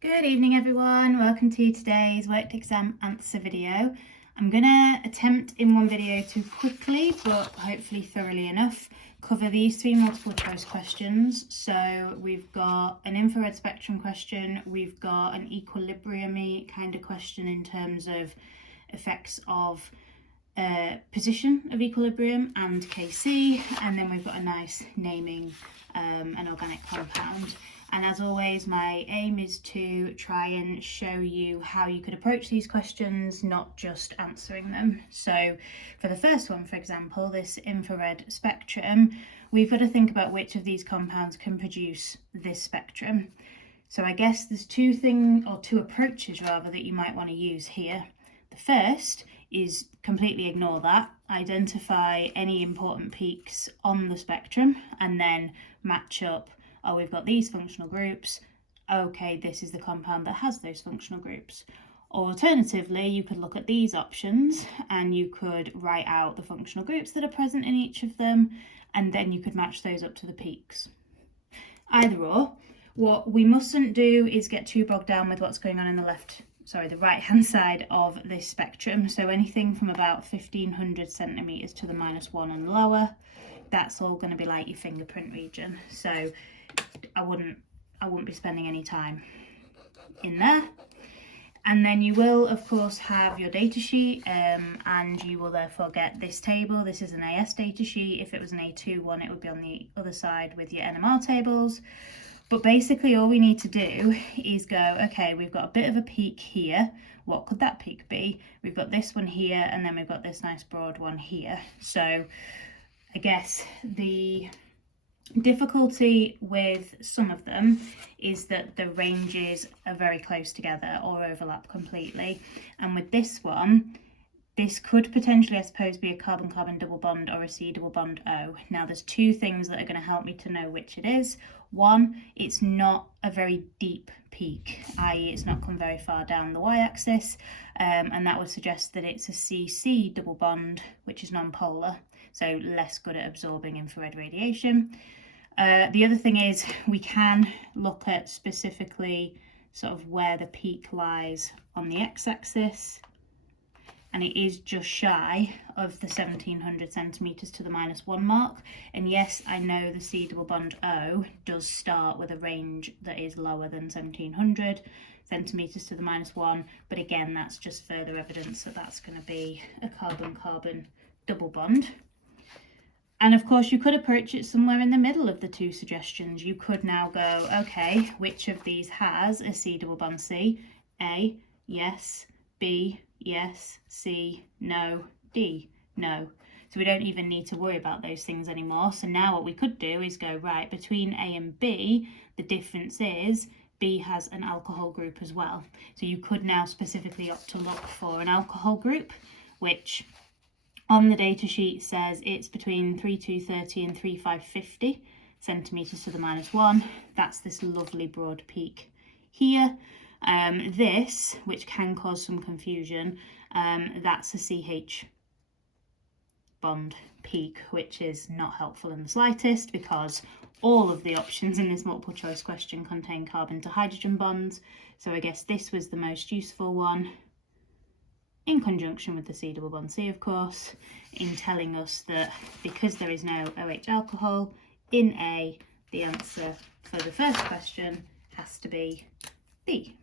Good evening everyone, welcome to today's worked exam answer video. I'm going to attempt in one video to quickly, but hopefully thoroughly enough, cover these three multiple choice questions. So we've got an infrared spectrum question, we've got an equilibrium-y kind of question in terms of effects of position of equilibrium and Kc, and then we've got a nice naming an organic compound. And as always, my aim is to try and show you how you could approach these questions, not just answering them. So for the first one, for example, this infrared spectrum, we've got to think about which of these compounds can produce this spectrum. So I guess there's two approaches rather that you might want to use here. The first is completely ignore that, identify any important peaks on the spectrum, and then match up, oh, we've got these functional groups, okay, this is the compound that has those functional groups. Or alternatively, you could look at these options and you could write out the functional groups that are present in each of them, and then you could match those up to the peaks. Either or. What we mustn't do is get too bogged down with what's going on in the right hand side of this spectrum. So anything from about 1500 centimeters to the -1 and lower, that's all going to be like your fingerprint region. So I wouldn't be spending any time in there. And then you will of course have your data sheet, and you will therefore get this table. This is an AS data sheet. If it was an A2 one, it would be on the other side with your NMR tables. But basically all we need to do is go, okay, we've got a bit of a peak here. What could that peak be? We've got this one here, and then we've got this nice broad one here. So I guess the difficulty with some of them is that the ranges are very close together or overlap completely. And with this one, this could potentially, I suppose, be a carbon-carbon double bond or a C double bond O. Now, there's two things that are going to help me to know which it is. One, it's not a very deep peak, i.e. it's not come very far down the y-axis, and that would suggest that it's a CC double bond, which is non-polar, so less good at absorbing infrared radiation. The other thing is we can look at specifically sort of where the peak lies on the x-axis, and it is just shy of the 1700 centimeters to the -1 mark. And yes, I know the C double bond O does start with a range that is lower than 1700 centimeters to the -1, but again, that's just further evidence that that's going to be a carbon-carbon double bond. And of course, you could approach it somewhere in the middle of the two suggestions. You could now go, okay, which of these has a C double bond C? A, yes. B, yes. C, no. D, no. So we don't even need to worry about those things anymore. So now what we could do is go, right, between A and B, the difference is B has an alcohol group as well. So you could now specifically opt to look for an alcohol group, which on the data sheet says it's between 3230 and 3550 centimeters to the -1. That's this lovely broad peak here. This, which can cause some confusion, that's a CH bond peak, which is not helpful in the slightest because all of the options in this multiple choice question contain carbon to hydrogen bonds. So I guess this was the most useful one, in conjunction with the C double bond C, of course, in telling us that because there is no OH alcohol in A, the answer for the first question has to be B.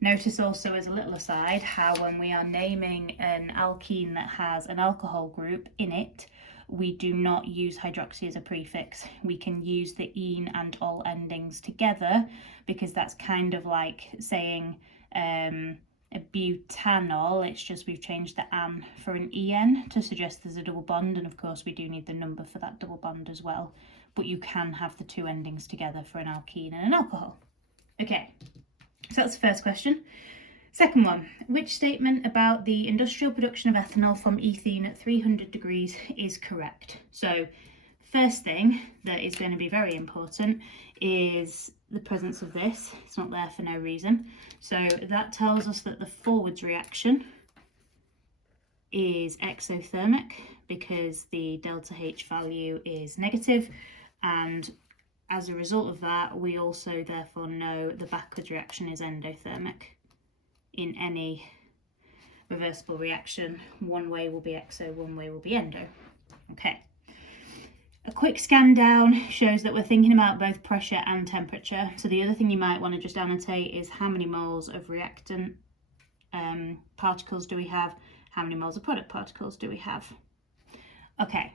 Notice also, as a little aside, how when we are naming an alkene that has an alcohol group in it, we do not use hydroxy as a prefix. We can use the -ene and -ol endings together, because that's kind of like saying a butanol. It's just we've changed the an for an en to suggest there's a double bond, and of course we do need the number for that double bond as well, but you can have the two endings together for an alkene and an alcohol. Okay, so that's the first question. Second one, which statement about the industrial production of ethanol from ethene at 300 degrees is correct? So first thing that is going to be very important is the presence of this. It's not there for no reason. So that tells us that the forwards reaction is exothermic because the delta H value is negative, and as a result of that, we also therefore know the backwards reaction is endothermic. In any reversible reaction, one way will be exo, one way will be endo. Okay. A quick scan down shows that we're thinking about both pressure and temperature. So the other thing you might want to just annotate is how many moles of reactant particles do we have? How many moles of product particles do we have? Okay.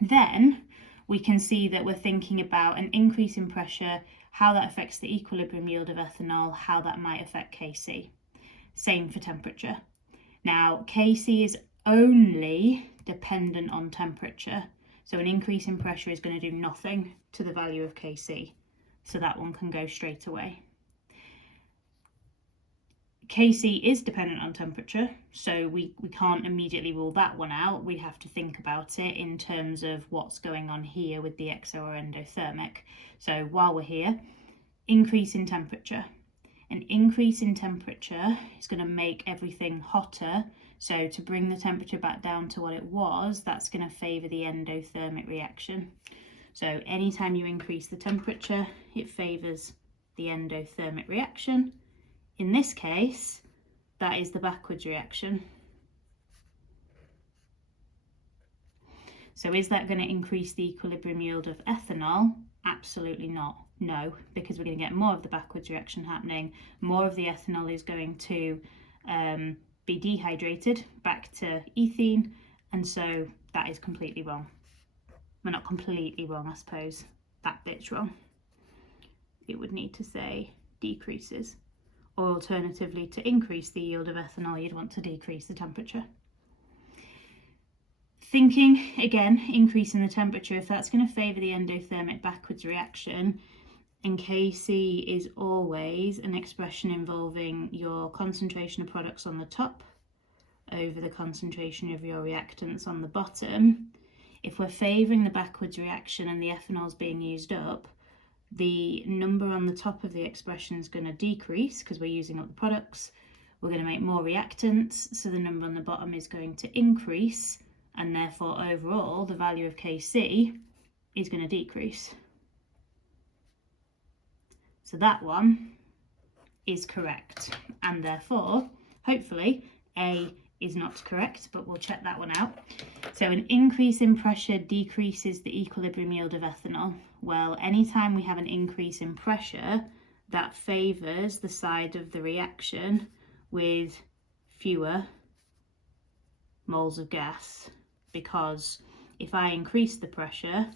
Then we can see that we're thinking about an increase in pressure, how that affects the equilibrium yield of ethanol, how that might affect Kc. Same for temperature. Now, Kc is only dependent on temperature. So an increase in pressure is going to do nothing to the value of Kc. So that one can go straight away. Kc is dependent on temperature, so we can't immediately rule that one out. We have to think about it in terms of what's going on here with the exo or endothermic. So while we're here, increase in temperature. An increase in temperature is going to make everything hotter. So to bring the temperature back down to what it was, that's going to favour the endothermic reaction. So anytime you increase the temperature, it favours the endothermic reaction. In this case, that is the backwards reaction. So is that going to increase the equilibrium yield of ethanol? Absolutely not. No, because we're going to get more of the backwards reaction happening. More of the ethanol is going to be dehydrated back to ethene, and so that is completely wrong. Well, not completely wrong, I suppose. That bit's wrong. It would need to say decreases. Or alternatively, to increase the yield of ethanol, you'd want to decrease the temperature. Thinking, again, increasing the temperature, if that's going to favour the endothermic backwards reaction, and Kc is always an expression involving your concentration of products on the top over the concentration of your reactants on the bottom, if we're favouring the backwards reaction and the ethanol's being used up, the number on the top of the expression is going to decrease because we're using up the products. We're going to make more reactants, so the number on the bottom is going to increase, and therefore overall the value of Kc is going to decrease. So that one is correct, and therefore hopefully A is not correct, but we'll check that one out. So an increase in pressure decreases the equilibrium yield of ethanol. Well, anytime we have an increase in pressure, that favours the side of the reaction with fewer moles of gas, because if I increase the pressure,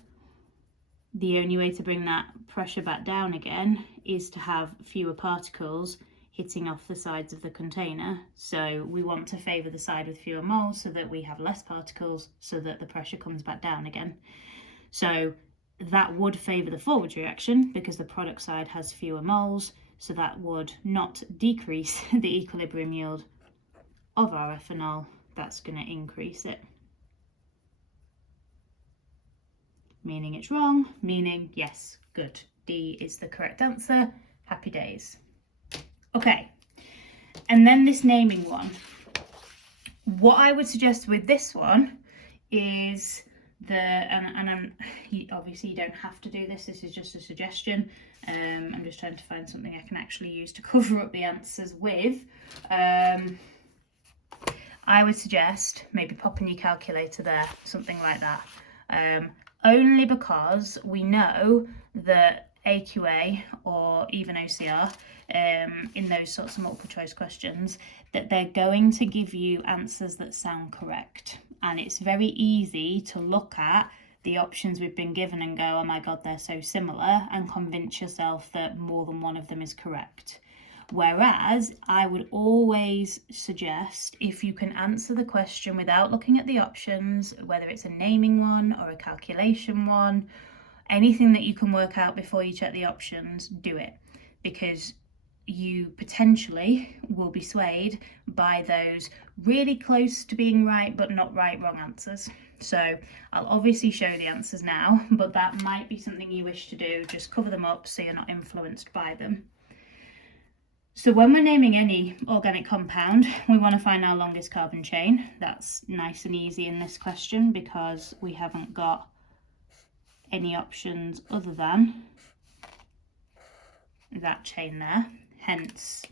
the only way to bring that pressure back down again is to have fewer particles hitting off the sides of the container. So we want to favour the side with fewer moles so that we have less particles, so that the pressure comes back down again. So that would favour the forward reaction because the product side has fewer moles, so that would not decrease the equilibrium yield of our ethanol, that's going to increase it. Meaning it's wrong, meaning yes, good. D is the correct answer. Happy days. Okay, and then this naming one. What I would suggest with this one is obviously you don't have to do this. This is just a suggestion. I'm just trying to find something I can actually use to cover up the answers with. I would suggest maybe popping your calculator there, something like that. Only because we know that AQA or even OCR, in those sorts of multiple choice questions, that they're going to give you answers that sound correct. And it's very easy to look at the options we've been given and go, oh my God, they're so similar, and convince yourself that more than one of them is correct. Whereas I would always suggest, if you can answer the question without looking at the options, whether it's a naming one or a calculation one, anything that you can work out before you check the options, do it, because you potentially will be swayed by those really close to being right but not right wrong answers. So I'll obviously show the answers now, but that might be something you wish to do. Just cover them up so you're not influenced by them. So when we're naming any organic compound, we want to find our longest carbon chain. That's nice and easy in this question because we haven't got any options other than that chain there, hence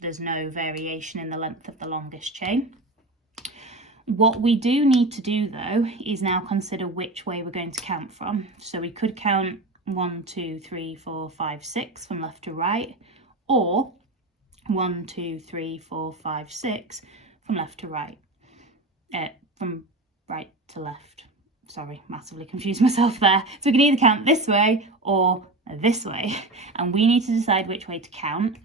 there's no variation in the length of the longest chain. What we do need to do though is now consider which way we're going to count from. So we could count 1, 2, 3, 4, 5, 6 from left to right, or 1, 2, 3, 4, 5, 6 from left to right, from right to left. Sorry, massively confused myself there. So we can either count this way or this way, and we need to decide which way to count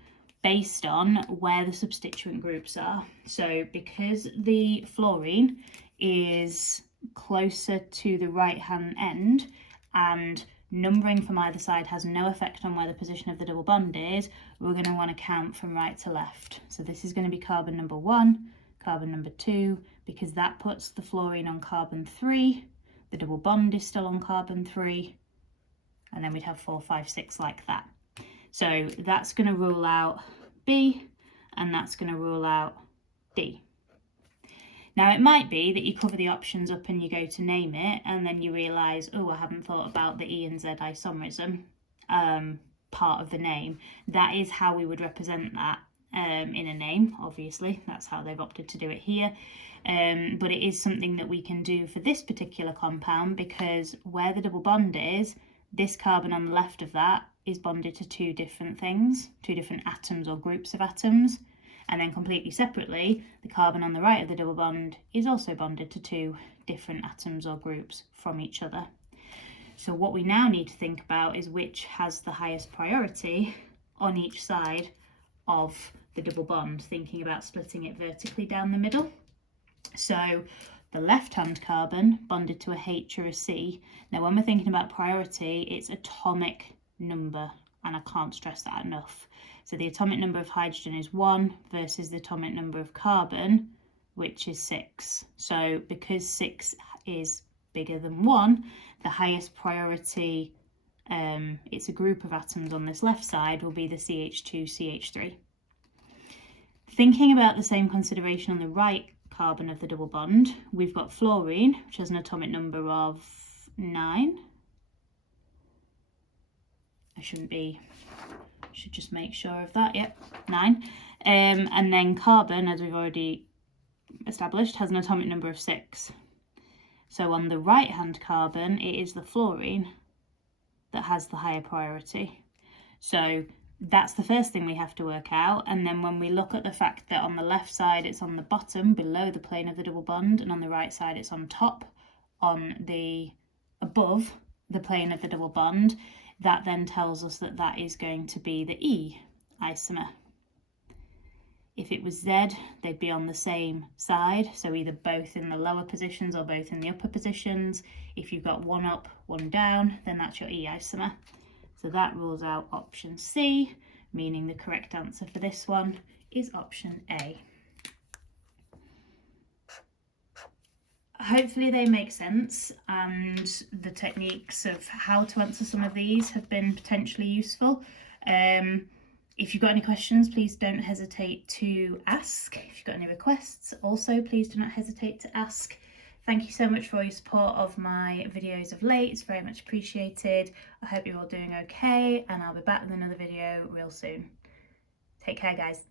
based on where the substituent groups are. So because the fluorine is closer to the right hand end and numbering from either side has no effect on where the position of the double bond is, we're going to want to count from right to left. So this is going to be carbon number 1, carbon number 2, because that puts the fluorine on carbon 3, the double bond is still on carbon 3, and then we'd have 4, 5, 6 like that. So that's going to rule out B, and that's going to rule out D. Now it might be that you cover the options up and you go to name it, and then you realise, oh, I haven't thought about the E and Z isomerism part of the name. That is how we would represent that in a name, obviously. That's how they've opted to do it here. But it is something that we can do for this particular compound, because where the double bond is, this carbon on the left of that is bonded to two different things, two different atoms or groups of atoms. And then completely separately, the carbon on the right of the double bond is also bonded to two different atoms or groups from each other. So what we now need to think about is which has the highest priority on each side of the double bond, thinking about splitting it vertically down the middle. So the left-hand carbon bonded to a H or a C. Now when we're thinking about priority, it's atomic number, and I can't stress that enough. So the atomic number of hydrogen is 1 versus the atomic number of carbon, which is 6. So because 6 is bigger than 1, the highest priority, it's a group of atoms on this left side, will be the CH2CH3. Thinking about the same consideration on the right carbon of the double bond, we've got fluorine, which has an atomic number of 9. Should just make sure of that, yep, 9. And then carbon, as we've already established, has an atomic number of 6. So on the right hand carbon, it is the fluorine that has the higher priority. So that's the first thing we have to work out. And then when we look at the fact that on the left side it's on the bottom below the plane of the double bond, and on the right side it's on top above the plane of the double bond, that then tells us that that is going to be the E isomer. If it was Z, they'd be on the same side, so either both in the lower positions or both in the upper positions. If you've got one up, one down, then that's your E isomer. So that rules out option C, meaning the correct answer for this one is option A. Hopefully they make sense, and the techniques of how to answer some of these have been potentially useful. If you've got any questions, please don't hesitate to ask. If you've got any requests, also please do not hesitate to ask. Thank you so much for your support of my videos of late. It's very much appreciated. I hope you're all doing okay, and I'll be back with another video real soon. Take care, guys.